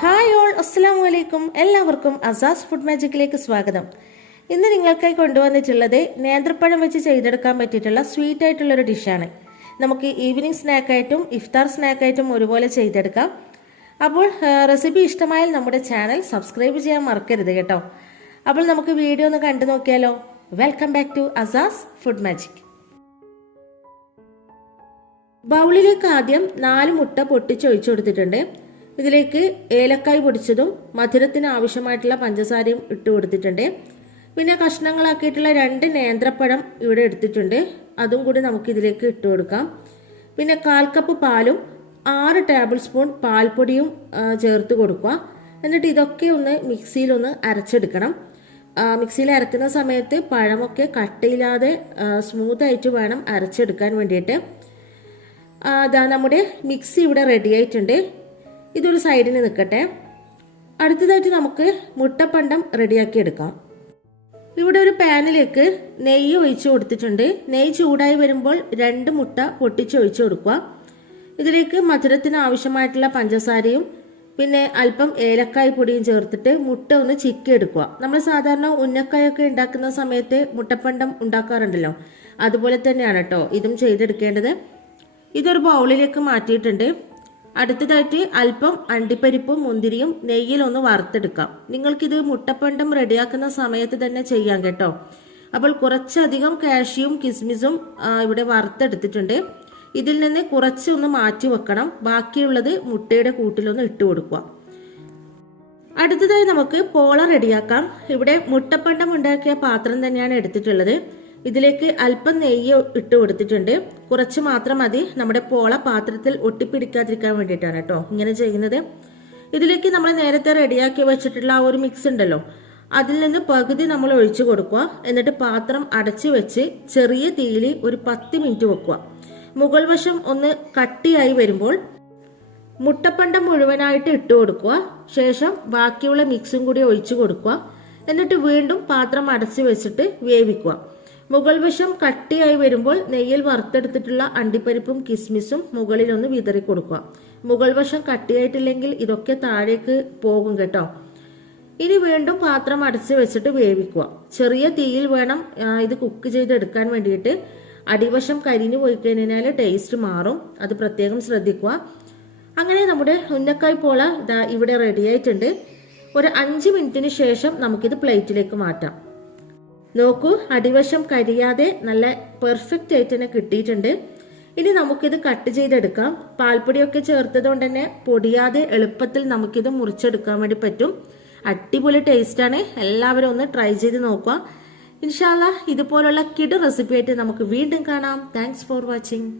Hi all, അസ്സലാമു അലൈക്കും. എല്ലാവർക്കും അസാസ് ഫുഡ് മാജിക്കിലേക്ക് സ്വാഗതം. ഇന്ന് നിങ്ങൾക്കായി കൊണ്ടുവന്നിട്ടുള്ളത് നേന്ത്രപ്പഴം വെച്ച് ചെയ്തെടുക്കാൻ പറ്റിയിട്ടുള്ള സ്വീറ്റ് ആയിട്ടുള്ളൊരു ഡിഷാണ്. നമുക്ക് ഈവനിങ് സ്നാക്കായിട്ടും ഇഫ്താർ സ്നാക്കായിട്ടും ഒരുപോലെ ചെയ്തെടുക്കാം. അപ്പോൾ റെസിപ്പി ഇഷ്ടമായാൽ നമ്മുടെ ചാനൽ സബ്സ്ക്രൈബ് ചെയ്യാൻ മറക്കരുത് കേട്ടോ. അപ്പോൾ നമുക്ക് വീഡിയോ ഒന്ന് കണ്ടു നോക്കിയാലോ. Welcome back to Asa's food magic. ബൗളിലേക്ക് ആദ്യം 4 മുട്ട പൊട്ടിച്ചൊഴിച്ചു കൊടുത്തിട്ടുണ്ട്. ഇതിലേക്ക് ഏലക്കായ് പൊടിച്ചതും മധുരത്തിന് ആവശ്യമായിട്ടുള്ള പഞ്ചസാരയും ഇട്ട് കൊടുത്തിട്ടുണ്ട്. പിന്നെ കഷ്ണങ്ങളാക്കിയിട്ടുള്ള 2 നേന്ത്രപ്പഴം ഇവിടെ എടുത്തിട്ടുണ്ട്, അതും കൂടി നമുക്ക് ഇതിലേക്ക് ഇട്ട് കൊടുക്കാം. പിന്നെ 1/4 കപ്പ് പാലും 6 ടേബിൾ സ്പൂൺ പാൽപ്പൊടിയും ചേർത്ത് കൊടുക്കുക. എന്നിട്ട് ഇതൊക്കെ ഒന്ന് മിക്സിയിലൊന്ന് അരച്ചെടുക്കണം. മിക്സിയിൽ അരക്കുന്ന സമയത്ത് പഴമൊക്കെ കട്ടയില്ലാതെ സ്മൂത്തായിട്ട് വേണം അരച്ചെടുക്കാൻ വേണ്ടിയിട്ട്. നമ്മുടെ മിക്സി ഇവിടെ റെഡി ആയിട്ടുണ്ട്. ഇതൊരു സൈഡിന് നിൽക്കട്ടെ. അടുത്തതായിട്ട് നമുക്ക് മുട്ടപ്പണ്ടം റെഡിയാക്കി എടുക്കാം. ഇവിടെ ഒരു പാനിലേക്ക് നെയ്യ് ഒഴിച്ചു കൊടുത്തിട്ടുണ്ട്. നെയ്യ് ചൂടായി വരുമ്പോൾ 2 മുട്ട പൊട്ടിച്ചൊഴിച്ചു കൊടുക്കുക. ഇതിലേക്ക് മധുരത്തിന് ആവശ്യമായിട്ടുള്ള പഞ്ചസാരയും പിന്നെ അല്പം ഏലക്കായ് പൊടിയും ചേർത്തിട്ട് മുട്ട ഒന്ന് ചിക്കി എടുക്കുക. നമ്മൾ സാധാരണ ഉന്നക്കായൊക്കെ ഉണ്ടാക്കുന്ന സമയത്ത് മുട്ടപ്പണ്ടം ഉണ്ടാക്കാറുണ്ടല്ലോ, അതുപോലെ തന്നെയാണ് കേട്ടോ ഇതും ചെയ്തെടുക്കേണ്ടത്. ഇതൊരു ബൗളിലേക്ക് മാറ്റിയിട്ടുണ്ട്. അടുത്തതായിട്ട് അല്പം അണ്ടിപ്പരിപ്പും മുന്തിരിയും നെയ്യിലൊന്ന് വറുത്തെടുക്കാം. നിങ്ങൾക്കിത് മുട്ടപ്പണ്ടം റെഡിയാക്കുന്ന സമയത്ത് തന്നെ ചെയ്യാം കേട്ടോ. അപ്പോൾ കുറച്ചധികം കാഷ്യൂം കിസ്മിസും ഇവിടെ വറുത്തെടുത്തിട്ടുണ്ട്. ഇതിൽ നിന്ന് കുറച്ചൊന്ന് മാറ്റി വെക്കണം. ബാക്കിയുള്ളത് മുട്ടയുടെ കൂട്ടിലൊന്ന് ഇട്ട് കൊടുക്കുക. അടുത്തതായി നമുക്ക് പോള റെഡിയാക്കാം. ഇവിടെ മുട്ടപ്പണ്ടം ഉണ്ടാക്കിയ പാത്രം തന്നെയാണ് എടുത്തിട്ടുള്ളത്. ഇതിലേക്ക് അല്പം നെയ്യ് ഇട്ട് കൊടുത്തിട്ടുണ്ട്. കുറച്ച് മാത്രം മതി, നമ്മുടെ പോള പാത്രത്തിൽ ഒട്ടിപ്പിടിക്കാതിരിക്കാൻ വേണ്ടിയിട്ടാണ് കേട്ടോ ഇങ്ങനെ ചെയ്യുന്നത്. ഇതിലേക്ക് നമ്മൾ നേരത്തെ റെഡിയാക്കി വെച്ചിട്ടുള്ള ആ ഒരു മിക്സ് ഉണ്ടല്ലോ, അതിൽ നിന്ന് പകുതി നമ്മൾ ഒഴിച്ചു കൊടുക്കുക. എന്നിട്ട് പാത്രം അടച്ചു വെച്ച് ചെറിയ തീയിൽ ഒരു 10 മിനിറ്റ് വെക്കുക. മുകൾ വശം ഒന്ന് കട്ടിയായി വരുമ്പോൾ മുട്ടപ്പണ്ടം മുഴുവനായിട്ട് ഇട്ട് കൊടുക്കുക. ശേഷം ബാക്കിയുള്ള മിക്സും കൂടി ഒഴിച്ചു കൊടുക്കുക. എന്നിട്ട് വീണ്ടും പാത്രം അടച്ചു വെച്ചിട്ട് വേവിക്കുക. മുകൾ വശം കട്ടിയായി വരുമ്പോൾ നെയ്യിൽ വറുത്തെടുത്തിട്ടുള്ള അണ്ടിപ്പരിപ്പും കിസ്മിസും മുകളിൽ ഒന്ന് വിതറി കൊടുക്കുക. മുകൾ വശം കട്ടിയായിട്ടില്ലെങ്കിൽ ഇതൊക്കെ താഴേക്ക് പോകും കേട്ടോ. ഇനി വീണ്ടും പാത്രം അടച്ചു വെച്ചിട്ട് വേവിക്കുക. ചെറിയ തീയിൽ വേണം ഇത് കുക്ക് ചെയ്തെടുക്കാൻ വേണ്ടിയിട്ട്. അടിവശം കരിഞ്ഞു പോയി കഴിഞ്ഞാൽ ടേസ്റ്റ് മാറും, അത് പ്രത്യേകം ശ്രദ്ധിക്കുക. അങ്ങനെ നമ്മുടെ ഉന്നക്കായ് പോള ഇവിടെ റെഡി ആയിട്ടുണ്ട്. ഒരു 5 മിനിറ്റിന് ശേഷം നമുക്കിത് പ്ലേറ്റിലേക്ക് മാറ്റാം. നോക്കൂ, അടിവശം കരിയാതെ നല്ല പെർഫെക്റ്റ് ആയിട്ട് തന്നെ കിട്ടിയിട്ടുണ്ട്. ഇനി നമുക്കിത് കട്ട് ചെയ്തെടുക്കാം. പാൽപ്പൊടിയൊക്കെ ചേർത്തത് കൊണ്ട് തന്നെ പൊടിയാതെ എളുപ്പത്തിൽ നമുക്കിത് മുറിച്ചെടുക്കാൻ വേണ്ടി പറ്റും. അടിപൊളി ടേസ്റ്റാണ്. എല്ലാവരും ഒന്ന് ട്രൈ ചെയ്ത് നോക്കുക. ഇൻഷാ അല്ലാഹ് ഇതുപോലുള്ള കിഡ് റെസിപ്പി ആയിട്ട് നമുക്ക് വീണ്ടും കാണാം. Thanks for watching.